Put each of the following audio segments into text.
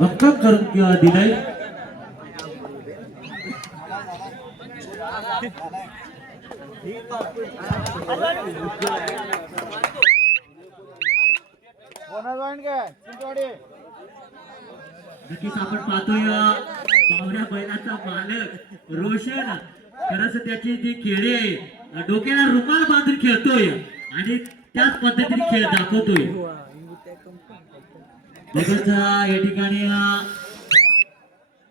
भक्कम करून दिलंय. नक्कीच आपण पाहतोय पावऱ्या बैलाचा मालक रोशन खरंच त्याची जी खेळी आहे डोक्याला रुमाल बांधून खेळतोय आणि त्याच पद्धतीने खेळ दाखवतोय. या ठिकाणी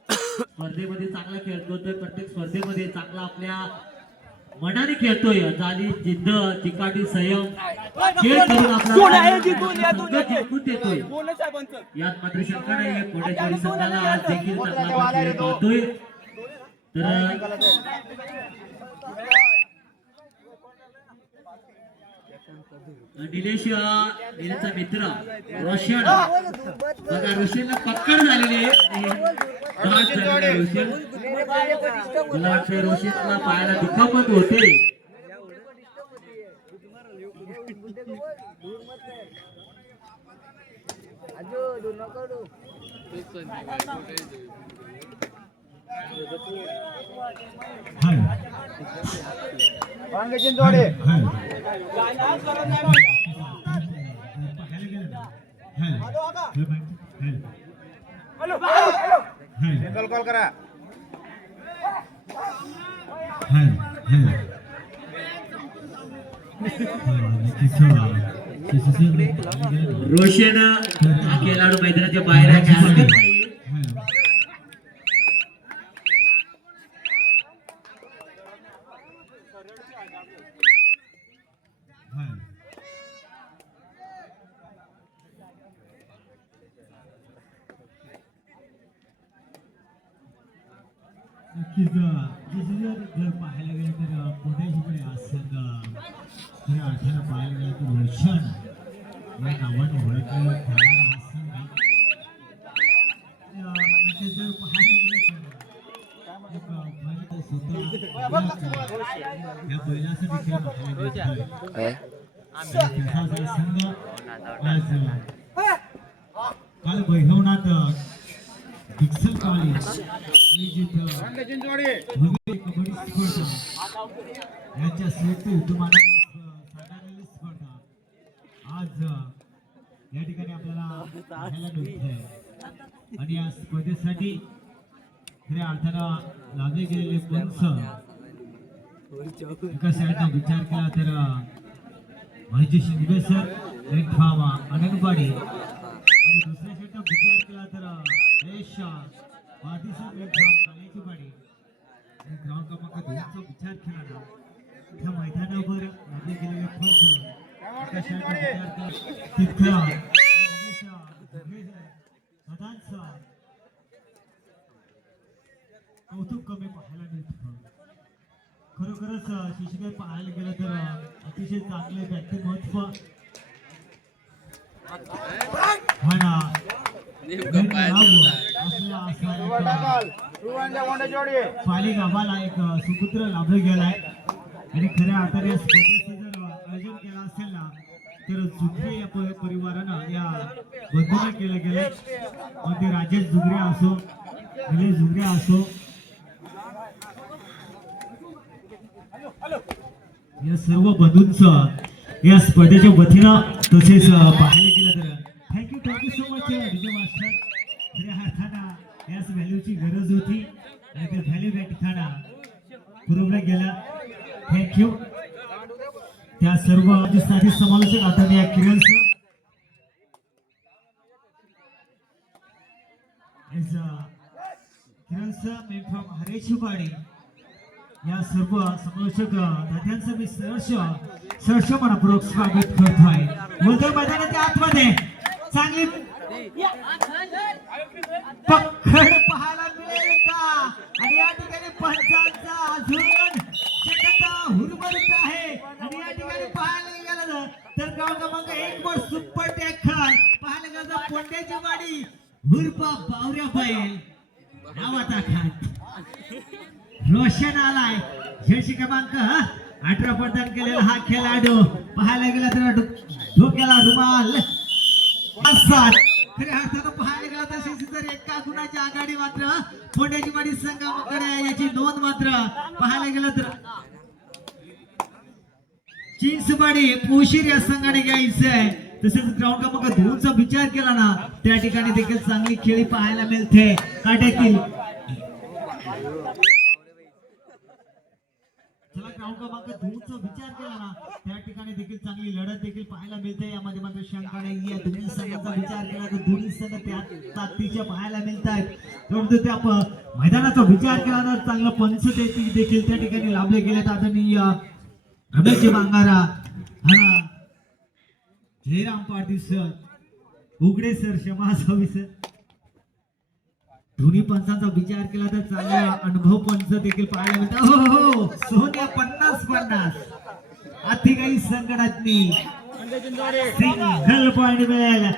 स्पर्धेमध्ये चांगला खेळतोय. प्रत्येक स्पर्धेमध्ये चांगला आपल्या मनाने खेळतोय. झाली जिद्द चिकाटी संयम खेळ करून आपला जिंकून देतोय. यात मात्र शंका नाही. कोणत्याही संघाला आज देखील चांगला खेळ पाहतोय. तर निलेश निलेशचा मित्र रोशन बघा रोशनला पक्कड झालेली आहे. रोशन मला वाटतं रोशनला पायाला दुखापत होते. कॉल करा. रोशन हा खेळाडू मैदानाच्या बाहेर आहे. जर पाहायला गेलं तर पुण्याकडे असेल खऱ्या अर्थानं पाहायला गेलं तर रोशन या नावानं ओळखलेलं खेळणारा हा संघ जर पाहायला गेलं तर या बैलासाठी खेळ पाहायला संघ आज काल वैभवनाथ डिक्सन कॉलेज कबड्डी स्पर्धा याच्या संयुक्त विद्यमानाने साकारलेली स्पर्धा आज या ठिकाणी आपल्याला पाहायला मिळते. आणि या स्पर्धेसाठी खऱ्या अर्थानं लावले गेलेले पंच एका साईडला विचार केला तर माजी शिंदे सर अंगणवाडी आणि दुसऱ्या साईडला विचार केला तर ग्राउंड क्रमांक 2 चा विचार केला ना त्या मैदानावर लागले गेलेले पंच कौतुक कमी पाहायला मिळतं. खरोखरच शिक्षक पाहायला गेलं तर अतिशय चांगले व्यक्तिमत्व म्हणा पालिगावाला एक सुपुत्र लाभला गेलाय. आणि खऱ्या अर्थाने स्पर्धेचं जर आयोजन केलं असेल ना तर जुगरे या परिवारानं या बंधून केलं गेलंय. मग ते राजेश जुगरे असो निलेश जुगरे असो या सर्व बंधूंचं या स्पर्धेच्या वतीनं तसेच पाहायला गेलं तर थँक्यू सो मच विजय मास्टर. खऱ्या अर्थानं याच व्हॅल्यूची गरज होती आणि त्या व्हॅल्यू या ठिकाणा पुरवल्या गेल्या. थँक्यू त्या सर्व साथी समालोचक. आता या किरण मेन फ्रॉम हरेशिवाडी या सर्व समालोचक दात्यांचं मी सहर्ष मनपूर्वक स्वागत करतो आहे. बोलतोय मैदानाच्या आतमध्ये चांगली पकड पाहायला मिळेल का. आणि या ठिकाणी पंचांचा अजून हुरमरीत आहे. आणि या ठिकाणी पाहायला गेलं तर गाव क्रमांक 1 वर सुपर टॅकल पाहायला गेलं तर पोंड्याची वाडी हुरपा बावऱ्या बैल नावाचा खात रोशन आलाय. जर्सी क्रमांक 18 प्रदान केलेला हा खेळाडू पाहायला गेला तर डोक्याला रुमाल खऱ्या अर्थानं पाहायला गेला तर एका गुणाची आघाडी मात्र फोंड्याची वाडी संघाकडे आहे, याची नोंद मात्र पाहायला गेलं तर चिंचवाडी पोशीर या संघाने घ्यायचं आहे. तसेच ग्राउंड क्रमांक 2 चा विचार केला ना त्या ठिकाणी देखील चांगली खेळी पाहायला मिळते. काट्यातील चला ग्राउंड क्रमांक 2 चा विचार केला ना त्या ठिकाणी देखील चांगली लढत देखील पाहायला मिळते. यामध्ये मात्र शंका नाही. या दोन्ही संघांचा विचार केला तर दोन्ही संघ त्या ताकदीच्या पाहायला मिळत आहेत. परंतु त्या मैदानाचा विचार केला तर चांगलं पंच देखील त्या ठिकाणी लाभले गेलेत. आदरणीय रमेश बांगारा आणि जयराम पाटील सर, उघडे सर, क्षमा असावी सर, दोन्ही पंचांचा विचार केला तर चांगला अनुभव पंच देखील पाहायला मिळतात. हो हो सोन्या 50-50 अति काही संकटात नाही सिंगल पॉइंट मिळेल.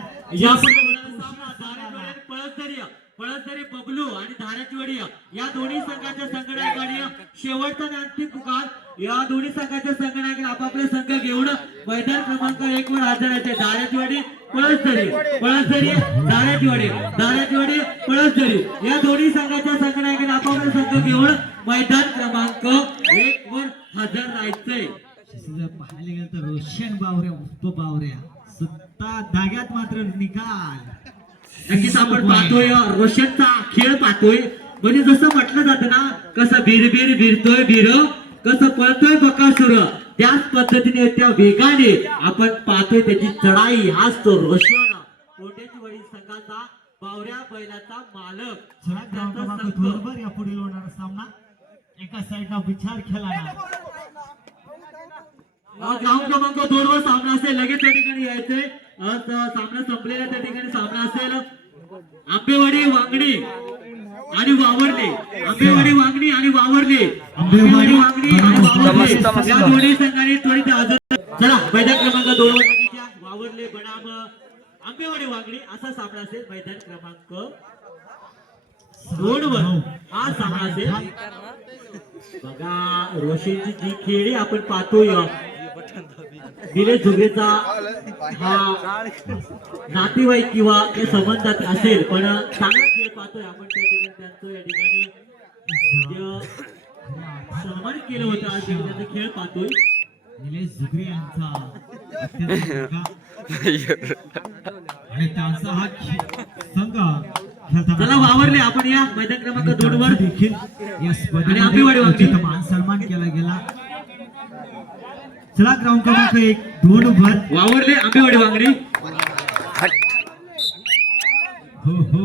पळसदरी बबलू आणि धाराचीवाडी या दोन्ही संघाच्या संघटनांकडे शेवटचा अंतिम पुकार. या दोन्ही संघाच्या संघटनाकडे आपापले संघ घेऊन मैदान क्रमांक 1 वर हजर आहे. धाराचीवाडी पळसदरी, धाराचीवाडी पळसदरी या दोन्ही संघाच्या संघटनाकडे आपापले संघ घेऊन मैदान क्रमांक 1 वर हजर राहायचंय. पाहायला गेलं तर रोशन बावऱ्या उप बावऱ्या सत्ता धाग्यात मात्र निकाल. नक्कीच आपण पाहतोय रोशनचा खेळ पाहतोय. म्हणजे जसं म्हटलं जातं ना, कसं भिरतोय भीर, कसं पळतोय बकासूर, त्याच पद्धतीने त्या वेगाने आपण पाहतोय त्याची चढाई. हाच तो रोशन कोट्याची वडील संघाचा बावऱ्या बैलाचा मालक. बरोबर या पुढील होणारा सामना एका साईडला विचार केला ना ग्राउंड क्रमांक 2 वर सामना असेल. लगेच त्या ठिकाणी यायचंय. सामना संपलेला त्या ठिकाणी सामना असेल. आंबेवाडी वांगणी आणि वावरले, आंबेवाडी वांगणी आणि वावरले, आंबेवाडी वांगणी आणि वावरले या दोन्ही संघांनी त्वरित हजर. चला मैदान क्रमांक 2 वर लगेच वावरले बनाम आंबेवाडी वांगणी असा सामना असेल. मैदान क्रमांक 2 वर हा सामना असेल. बघा रोशनची जी खेळी आपण पाहतोय, दिले झुगेचा हा नातेवाईक किंवा ते संबंधात असेल, पण चांगला खेळ पाहतोय आपण. त्या ठिकाणी त्यांचं या ठिकाणी सन्मान केलं होतं. आज त्याचा खेळ पाहतोय. निलेश झुगरे यांचा आणि त्यांचा हा संघ चला वावरले आपण या मैदान क्रमांक 2 वर देखील या आणि आंबेवाडी वांगणी मान सन्मान केला गेला. चला ग्राउंड क्रमांक 1-2 वर वावरले आंबेवाडी वांगणी. हो हो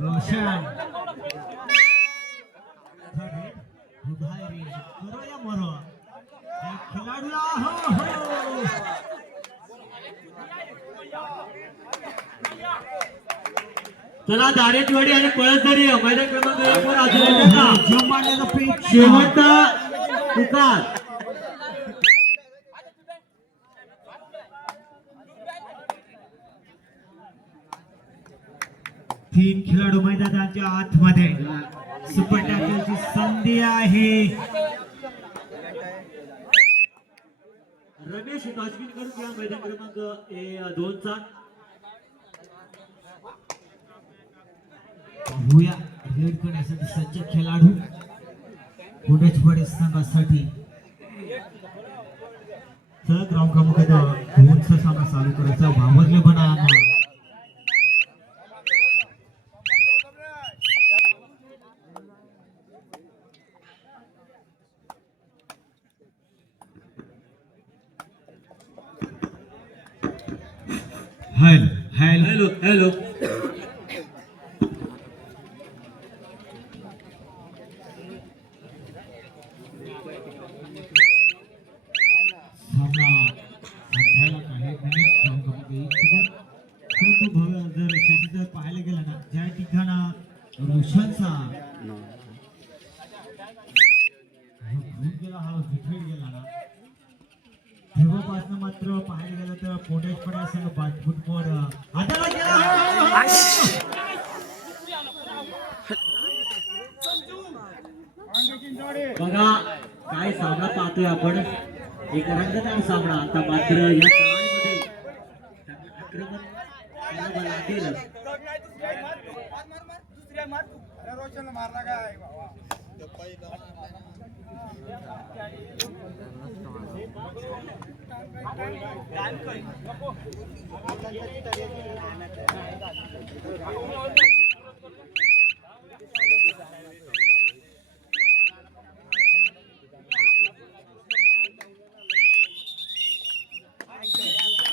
रोशन खेळाडूला हो हो चला धारेचवाडी आणि पळसदरी मैदान क्रमांक 1 वर हजर. शेवटचा पुकार. तीन खेळाडू मैदानाच्या आतमध्ये सुपर टॅकलची संधी आहे. रमेश काश्मीरकर या मैदान क्रमांक 2 चा. पाहूया रेड करण्यासाठी सज्ज खेळाडू पुण्याच्या संघासाठी. तर ग्राउंड क्रमांक 2 चा सामना चालू करायचा. वावरले बना हॅलो हॅलो पाहायला गेला ना ज्या ठिकाणा रोशनचा गेला हा विखेट गेला ना तेव्हापासून मात्र पाहायला गेलं तर पोटेश पण असं फुटबॉल हाताला गेला. बघा काय सामना पाहतोय आपण. एक रंगतदार सामना. आता मात्र या काळामध्ये आक्रमण करावं लागेल. अरे रोशन मारला काय भावा